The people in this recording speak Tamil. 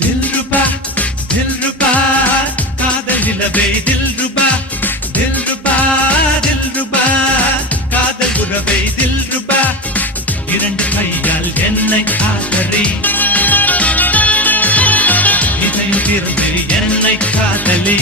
தில்ருபா தில்ருபா காதல் நிலவே தில்ருபா தில்ருபா தில்ருபா காதல் உறவை தில்ருபா இரண்டு கையால் என்னை காதலி இதயம் இருந்து என்னை காதலி